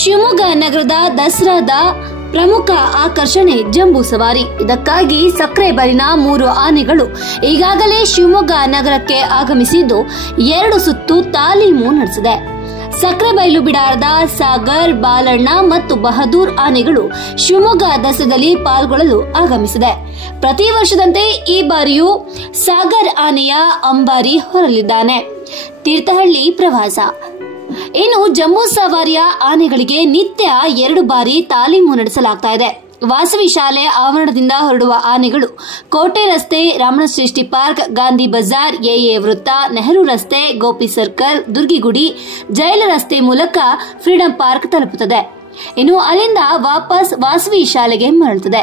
ಶಿವಮೊಗ್ಗ ನಗರದ ದಸರಾದ ಪ್ರಮುಖ ಆಕರ್ಷಣೆ ಜಂಬೂ ಸವಾರಿ. ಇದಕ್ಕಾಗಿ ಸಕ್ರೆಬೈಲಿನ 3 ಆನೆಗಳು ಈಗಾಗಲೇ ಶಿವಮೊಗ್ಗ ನಗರಕ್ಕೆ ಆಗಮಿಸಿದ್ದು 2 ಸುತ್ತು ತಾಲೀಮು ನಡೆಸಿದೆ. ಸಕ್ರೆಬೈಲು ಬಿಡಾರದ ಸಾಗರ್, ಬಾಲಣ್ಣ ಮತ್ತು ಬಹದ್ದೂರ್ ಆನೆಗಳು ಶಿವಮೊಗ್ಗ ದಸರಾದಲ್ಲಿ ಪಾಲ್ಗೊಳ್ಳಲು ಆಗಮಿಸಿದೆ. ಪ್ರತಿ ವರ್ಷದಂತೆ ಈ ಬಾರಿಯೂ ಸಾಗರ್ ಆನೆಯ ಅಂಬಾರಿ ಹೊರಲಿದ್ದಾನೆ. ತೀರ್ಥಹಳ್ಳಿ ಪ್ರವಾಸ. ಇನ್ನು ಜಂಬೂ ಸವಾರಿಯ ಆನೆಗಳಿಗೆ ನಿತ್ಯ 2 ಬಾರಿ ತಾಲೀಮು ನಡೆಸಲಾಗ್ತಾ ಇದೆ. ವಾಸವಿ ಶಾಲೆ ಆವರಣದಿಂದ ಹೊರಡುವ ಆನೆಗಳು ಕೋಟೆ ರಸ್ತೆ, ರಮಣಶ್ರೇಷ್ಠಿ ಪಾರ್ಕ್, ಗಾಂಧಿ ಬಜಾರ್, ಎಎ ವೃತ್ತ, ನೆಹರು ರಸ್ತೆ, ಗೋಪಿ ಸರ್ಕಲ್, ದುರ್ಗಿಗುಡಿ, ಜೈಲ ರಸ್ತೆ ಮೂಲಕ ಫ್ರೀಡಂ ಪಾರ್ಕ್ ತಲುಪುತ್ತದೆ. ಇನ್ನು ಅಲ್ಲಿಂದ ವಾಪಸ್ ವಾಸವಿ ಶಾಲೆಗೆ ಮರಳುತ್ತದೆ.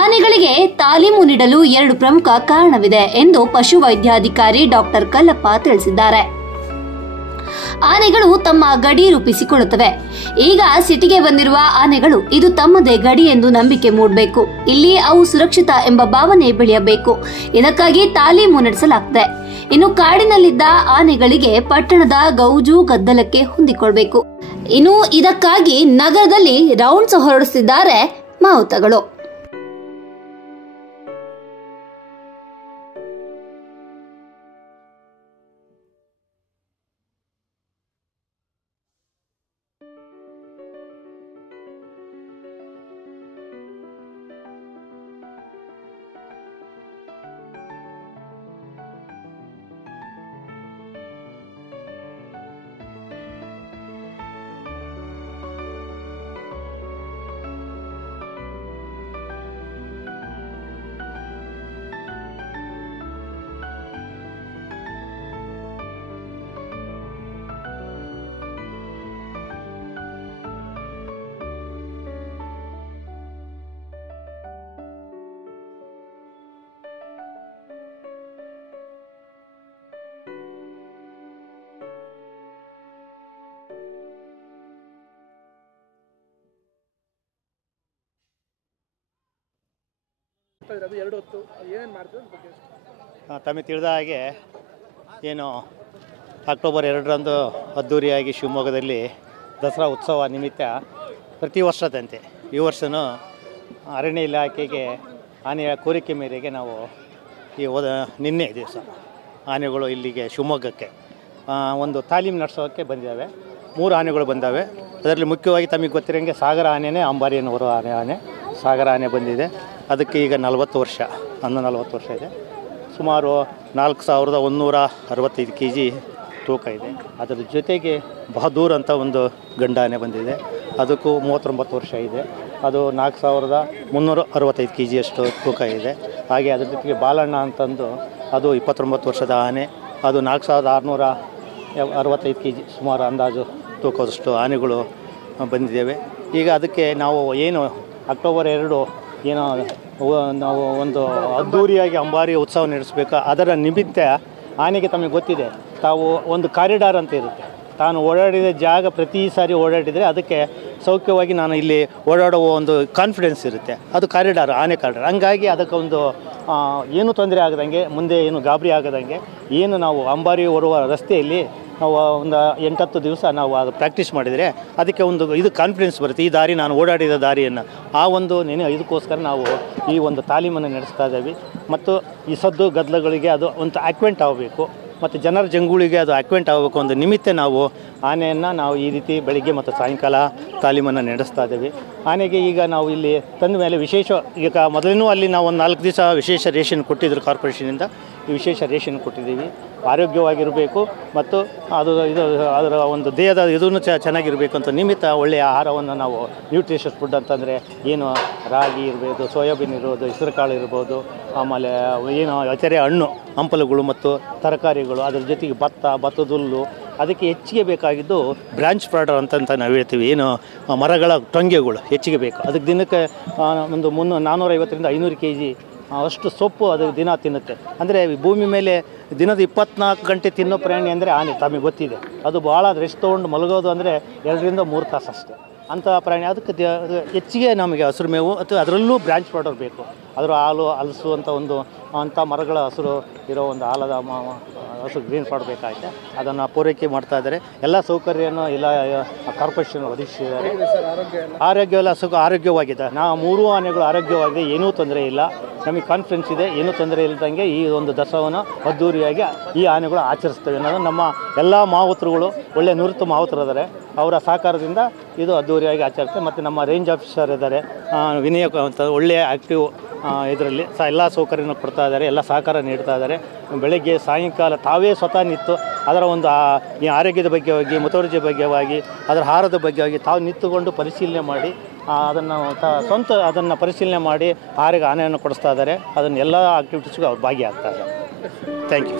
ಆನೆಗಳಿಗೆ ತಾಲೀಮು ನೀಡಲು 2 ಪ್ರಮುಖ ಕಾರಣವಿದೆ ಎಂದು ಪಶುವೈದ್ಯಾಧಿಕಾರಿ ಡಾಕ್ಟರ್ ಕಲ್ಲಪ್ಪ ತಿಳಿಸಿದ್ದಾರೆ. ಆನೆಗಳು ತಮ್ಮ ಗಡಿ ರೂಪಿಸಿಕೊಳ್ಳುತ್ತವೆ. ಈಗ ಸಿಟಿಗೆ ಬಂದಿರುವ ಆನೆಗಳು ಇದು ತಮ್ಮದೇ ಗಡಿ ಎಂದು ನಂಬಿಕೆ ಮೂಡಬೇಕು. ಇಲ್ಲಿ ಅವು ಸುರಕ್ಷಿತ ಎಂಬ ಭಾವನೆ ಬೆಳೆಯಬೇಕು. ಇದಕ್ಕಾಗಿ ತಾಲೀಮು ನಡೆಸಲಾಗುತ್ತದೆ. ಇನ್ನು ಕಾಡಿನಲ್ಲಿದ್ದ ಆನೆಗಳಿಗೆ ಪಟ್ಟಣದ ಗೌಜು ಗದ್ದಲಕ್ಕೆ ಹೊಂದಿಕೊಳ್ಳಬೇಕು. ಇನ್ನು ಇದಕ್ಕಾಗಿ ನಗರದಲ್ಲಿ ರೌಂಡ್ಸ್ ಹೊರಡಿಸಿದ್ದಾರೆ ಮಾವುತಗಳು. ತಮಗೆ ತಿಳಿದ ಹಾಗೆ ಏನು ಅಕ್ಟೋಬರ್ 2ರಂದು ಅದ್ದೂರಿಯಾಗಿ ಶಿವಮೊಗ್ಗದಲ್ಲಿ ದಸರಾ ಉತ್ಸವ ನಿಮಿತ್ತ ಪ್ರತಿ ವರ್ಷದಂತೆ ಈ ವರ್ಷವೂ ಅರಣ್ಯ ಇಲಾಖೆಗೆ ಆನೆಯ ಕೋರಿಕೆ ಮೇರೆಗೆ ನಾವು ನಿನ್ನೆ ದಿವಸ ಆನೆಗಳು ಇಲ್ಲಿಗೆ ಶಿವಮೊಗ್ಗಕ್ಕೆ ಒಂದು ತಾಲೀಮು ನಡೆಸೋಕ್ಕೆ ಬಂದಿದ್ದಾವೆ. 3 ಆನೆಗಳು ಬಂದಾವೆ. ಅದರಲ್ಲಿ ಮುಖ್ಯವಾಗಿ ತಮಗೆ ಗೊತ್ತಿರೋಂಗೆ ಸಾಗರ ಆನೆಯೇ ಅಂಬಾರಿಯನ್ನು ಹೊರೋ ಆನೆ ಸಾಗರ ಆನೆ ಬಂದಿದೆ. ಅದಕ್ಕೆ ಈಗ 40 ವರ್ಷ ಇದೆ. ಸುಮಾರು 4165 kg ತೂಕ ಇದೆ. ಅದರ ಜೊತೆಗೆ ಬಹದ್ದೂರ್ ಅಂತ ಒಂದು ಗಂಡಾನೆ ಬಂದಿದೆ. ಅದಕ್ಕೂ 39 ವರ್ಷ ಇದೆ. ಅದು 4365 kg ಅಷ್ಟು ತೂಕ ಇದೆ. ಹಾಗೆ ಅದರ ಜೊತೆಗೆ ಬಾಲಣ್ಣ ಅಂತಂದು ಅದು 29 ವರ್ಷದ ಆನೆ. ಅದು 4665 kg ಸುಮಾರು ಅಂದಾಜು ತೂಕದಷ್ಟು ಆನೆಗಳು ಬಂದಿದ್ದೇವೆ. ಈಗ ಅದಕ್ಕೆ ನಾವು ಏನು ಅಕ್ಟೋಬರ್ 2 ಏನೋ ನಾವು ಒಂದು ಅದ್ದೂರಿಯಾಗಿ ಅಂಬಾರಿ ಉತ್ಸವ ನಡೆಸಬೇಕು. ಅದರ ನಿಮಿತ್ತ ಆನೆಗೆ ತಮಗೆ ಗೊತ್ತಿದೆ, ತಾವು ಒಂದು ಕಾರಿಡಾರ್ ಅಂತ ಇರುತ್ತೆ. ತಾನು ಓಡಾಡಿದ ಜಾಗ ಪ್ರತಿ ಸಾರಿ ಓಡಾಡಿದರೆ ಅದಕ್ಕೆ ಸೌಖ್ಯವಾಗಿ ನಾನು ಇಲ್ಲಿ ಓಡಾಡುವ ಒಂದು ಕಾನ್ಫಿಡೆನ್ಸ್ ಇರುತ್ತೆ. ಅದು ಕಾರಿಡಾರ್, ಆನೆ ಕಾರಿಡಾರ್. ಹಂಗಾಗಿ ಅದಕ್ಕೆ ಒಂದು ಏನೂ ತೊಂದರೆ ಆಗದಂಗೆ, ಮುಂದೆ ಏನು ಗಾಬರಿ ಆಗದಂಗೆ ಏನು ನಾವು ಅಂಬಾರಿ ಓಡುವ ರಸ್ತೆಯಲ್ಲಿ ನಾವು ಒಂದು 8-10 ದಿವಸ ನಾವು ಅದು ಪ್ರಾಕ್ಟೀಸ್ ಮಾಡಿದರೆ ಅದಕ್ಕೆ ಒಂದು ಇದು ಕಾನ್ಫಿಡೆನ್ಸ್ ಬರುತ್ತೆ. ಈ ದಾರಿ ನಾನು ಓಡಾಡಿದ ದಾರಿಯನ್ನು ಇದಕ್ಕೋಸ್ಕರ ನಾವು ಈ ಒಂದು ತಾಲೀಮನ್ನು ನಡೆಸ್ತಾ ಇದ್ದೀವಿ. ಮತ್ತು ಈ ಸದ್ದು ಗದ್ದಲಗಳಿಗೆ ಅದು ಒಂದು ಅಕ್ವೆಂಟ್ ಆಗಬೇಕು ಮತ್ತು ಜನರ ಜಂಗುಳಿಗೆ ಅದು ಅಕ್ವೆಂಟ್ ಆಗಬೇಕು. ಒಂದು ನಿಮಿತ್ತ ನಾವು ಆನೆಯನ್ನು ನಾವು ಈ ರೀತಿ ಬೆಳಿಗ್ಗೆ ಮತ್ತು ಸಾಯಂಕಾಲ ತಾಲೀಮನ್ನು ನಡೆಸ್ತಾ ಇದ್ದೀವಿ. ಆನೆಗೆ ಈಗ ನಾವು ಇಲ್ಲಿ ತಂದ ಮೇಲೆ ವಿಶೇಷ, ಈಗ ಮೊದಲಿನೂ ಅಲ್ಲಿ ನಾವು ಒಂದು 4 ದಿವಸ ವಿಶೇಷ ರೇಷನ್ ಕೊಟ್ಟಿದ್ದರು ಕಾರ್ಪೊರೇಷನಿಂದ. ಈ ವಿಶೇಷ ರೇಷನ್ ಕೊಟ್ಟಿದ್ದೀವಿ. ಆರೋಗ್ಯವಾಗಿರಬೇಕು ಮತ್ತು ಅದರ ಒಂದು ದೇಹದ ಇದೂ ಚೆನ್ನಾಗಿರಬೇಕು ಅಂತ ನಿಮಿತ್ತ ಒಳ್ಳೆಯ ಆಹಾರವನ್ನು ನಾವು ನ್ಯೂಟ್ರಿಷಸ್ ಫುಡ್ ಅಂತಂದರೆ ಏನು ರಾಗಿ ಇರ್ಬೋದು, ಸೋಯಾಬೀನ್ ಇರ್ಬೋದು, ಹೆಸರುಕಾಳು ಇರ್ಬೋದು, ಆಮೇಲೆ ಏನು ಇತರೆ ಹಣ್ಣು ಹಂಪಲುಗಳು ಮತ್ತು ತರಕಾರಿಗಳು, ಅದರ ಜೊತೆಗೆ ಭತ್ತದ ಹುಲ್ಲು. ಅದಕ್ಕೆ ಹೆಚ್ಚಿಗೆ ಬೇಕಾಗಿದ್ದು ಬ್ರಾಂಚ್ ಪ್ರಾಡರ್ ಅಂತ ನಾವು ಹೇಳ್ತೀವಿ. ಏನು ಮರಗಳ ಟೊಂಗೆಗಳು ಹೆಚ್ಚಿಗೆ ಬೇಕು. ಅದಕ್ಕೆ ದಿನಕ್ಕೆ ಒಂದು 450ರಿಂದ 500 kg ಅಷ್ಟು ಸೊಪ್ಪು ಅದು ದಿನ ತಿನ್ನುತ್ತೆ. ಅಂದರೆ ಭೂಮಿ ಮೇಲೆ ದಿನದ 24 ಗಂಟೆ ತಿನ್ನೋ ಪ್ರಾಣಿ ಅಂದರೆ ಆನೆ. ತಮಗೆ ಗೊತ್ತಿದೆ, ಅದು ಭಾಳ ರೆಸ್ಟ್ ತೊಗೊಂಡು ಮಲಗೋದು ಅಂದರೆ 2ರಿಂದ 3 ತಾಸು ಅಷ್ಟೇ ಅಂಥ ಪ್ರಾಣಿ. ಅದಕ್ಕೆ ಹೆಚ್ಚಿಗೆ ನಮಗೆ ಹಸಿರು ಮೇವು ಅಥವಾ ಅದರಲ್ಲೂ ಬ್ರಾಂಚ್ ಪ್ರಾಡರ್ ಬೇಕು. ಅದರ ಹಾಲು, ಹಲಸು ಅಂತ ಅಂಥ ಮರಗಳ ಹಸಿರು ಇರೋ ಒಂದು ಆಲದ ಹಸು ಗ್ರೀನ್ ಪಾಟ್ ಬೇಕಾಗುತ್ತೆ, ಅದನ್ನು ಪೂರೈಕೆ ಮಾಡ್ತಾ ಇದ್ದಾರೆ. ಎಲ್ಲ ಸೌಕರ್ಯವನ್ನು ಇಲ್ಲ ಕಾರ್ಪೊರೇಷನ್ ಒದಗಿಸಿದ್ದಾರೆ. ಆರೋಗ್ಯ ಎಲ್ಲ ಆರೋಗ್ಯವಾಗಿದೆ. ನಾವು 3 ಆನೆಗಳು ಆರೋಗ್ಯವಾಗಿದೆ, ಏನೂ ತೊಂದರೆ ಇಲ್ಲ. ನಮಗೆ ಕಾನ್ಫಿಡೆನ್ಸ್ ಇದೆ, ಏನೂ ತೊಂದರೆ ಇಲ್ಲದಂಗೆ ಈ ಒಂದು ದಸರಾವನ್ನು ಅದ್ದೂರಿಯಾಗಿ ಈ ಆನೆಗಳು ಆಚರಿಸ್ತೇವೆ ಅನ್ನೋದು ನಮ್ಮ ಎಲ್ಲ ಮಾವುತರುಗಳು, ಒಳ್ಳೆಯ ನುರಿತ ಮಾವುತರಿದ್ದಾರೆ, ಅವರ ಸಹಕಾರದಿಂದ ಇದು ಅದ್ದೂರಿಯಾಗಿ ಆಚರಿಸ್ತೇವೆ. ಮತ್ತು ನಮ್ಮ ರೇಂಜ್ ಆಫೀಸರ್ ಇದ್ದಾರೆ, ವಿನಯ ಅಂತ ಒಳ್ಳೆಯ ಆ್ಯಕ್ಟಿವ್ ಇದರಲ್ಲಿ ಎಲ್ಲ ಸೌಕರ್ಯನ ಕೊಡ್ತಾ ಇದ್ದಾರೆ, ಎಲ್ಲ ಸಹಕಾರ ನೀಡ್ತಾ ಇದ್ದಾರೆ. ಬೆಳಗ್ಗೆ ಸಾಯಂಕಾಲ ತಾವೇ ಸ್ವತಃ ನಿಂತು ಅದರ ಒಂದು ಈ ಆರೋಗ್ಯದ ಬಗ್ಗೆವಾಗಿ, ಮುತುವರ್ಜಿ ಬಗ್ಗೆವಾಗಿ, ಅದರ ಆಹಾರದ ಬಗ್ಗೆವಾಗಿ ತಾವು ನಿಂತುಕೊಂಡು ಪರಿಶೀಲನೆ ಮಾಡಿ ಅದನ್ನು ಸ್ವಂತ ಅದನ್ನು ಪರಿಶೀಲನೆ ಮಾಡಿ ಆನೆಯನ್ನು ಕೊಡಿಸ್ತಾ ಇದ್ದಾರೆ. ಅದನ್ನು ಎಲ್ಲ ಆಕ್ಟಿವಿಟೀಸ್ಗೂ ಅವ್ರು ಭಾಗಿಯಾಗ್ತಾ ಇದ್ದಾರೆ. Thank you.